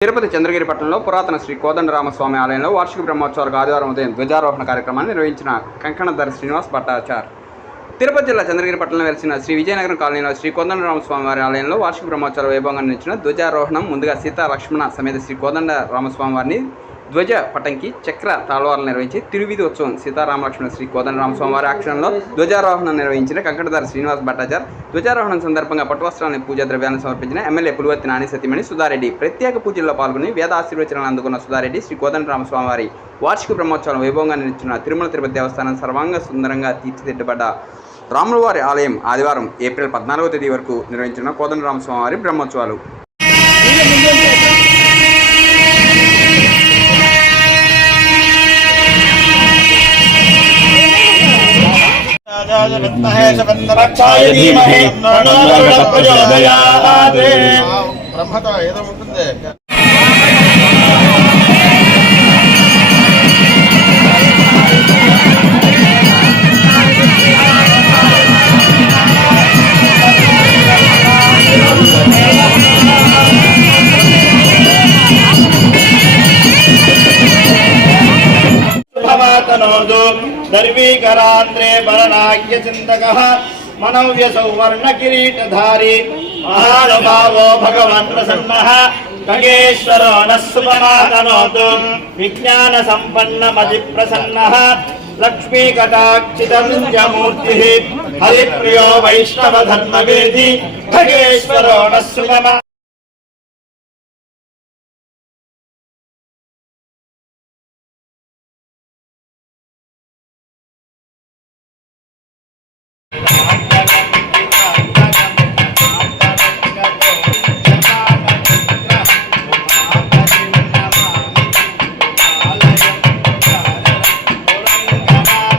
తిరుపతి చంద్రగిరి పట్టణంలో పురాతన శ్రీ కోదండరామస్వామి ఆలయంలో వార్షిక బ్రహ్మోత్సవాలకు ఆదివారం ఉదయం ధ్వజారోహణ కార్యక్రమాన్ని నిర్వహించిన కంకణధర శ్రీనివాస్ భట్టాచార్. తిరుపతి జిల్లా చంద్రగిరి పట్టణంలో వెలిసిన శ్రీ విజయనగరం కాలనీలో శ్రీ కోదండరామస్వామి వారి ఆలయంలో వార్షిక బ్రహ్మోత్సవాల వైభవంగా నిర్వహించిన ధ్వజారోహణం ముందుగా సీతా లక్ష్మణ సమేత శ్రీ కోదండరామస్వామి వారిని ధ్వజ పటంకి చక్ర తాళ్వార్లు నిర్వహించి తిరువిధి ఉత్సవం సీతారామలక్ష్మణ శ్రీ కోదండరామస్వామి వారి ఆక్షణంలో ధ్వజారోహణం నిర్వహించిన కంకణధర శ్రీనివాస్ భట్టాచార్. ధ్వజారోహణం సందర్భంగా పట్టువస్త్రాన్ని పూజా ద్రవ్యాలను సమర్పించిన ఎమ్మెల్యే పులివర్తి నాని సతీమణి సుధారెడ్డి ప్రత్యేక పూజల్లో పాల్గొని వేద ఆశీర్వచనాలను అందుకున్న సుధారెడ్డి శ్రీ కోదండరామస్వామి వారి వార్షిక బ్రహ్మోత్సవం వైభవంగా నిర్వహించిన తిరుమల తిరుపతి దేవస్థానం సర్వాంగ సుందరంగా తీర్చిదిద్దబడ్డ రాములవారి ఆలయం ఆదివారం ఏప్రిల్ 14వ తేదీ వరకు నిర్వహించిన కోదండరామస్వామి వారి బ్రహ్మోత్సవాలు. బ్రహ్మత ఏదో ఉంటుంది. दर्वीकरांद्रे बलनाग्य चिंतकः मनव्य सौवर्ण किरीटधारी महानुभावो भगवान् प्रसन्नः खगेश्वरो नः सुपमातनोतु विज्ञान संपन्न मति प्रसन्नः लक्ष्मी कटाक्षितमूर्तिः हरिप्रियो वैष्णव धर्मवेदी खगेश्वरो नः सुपमा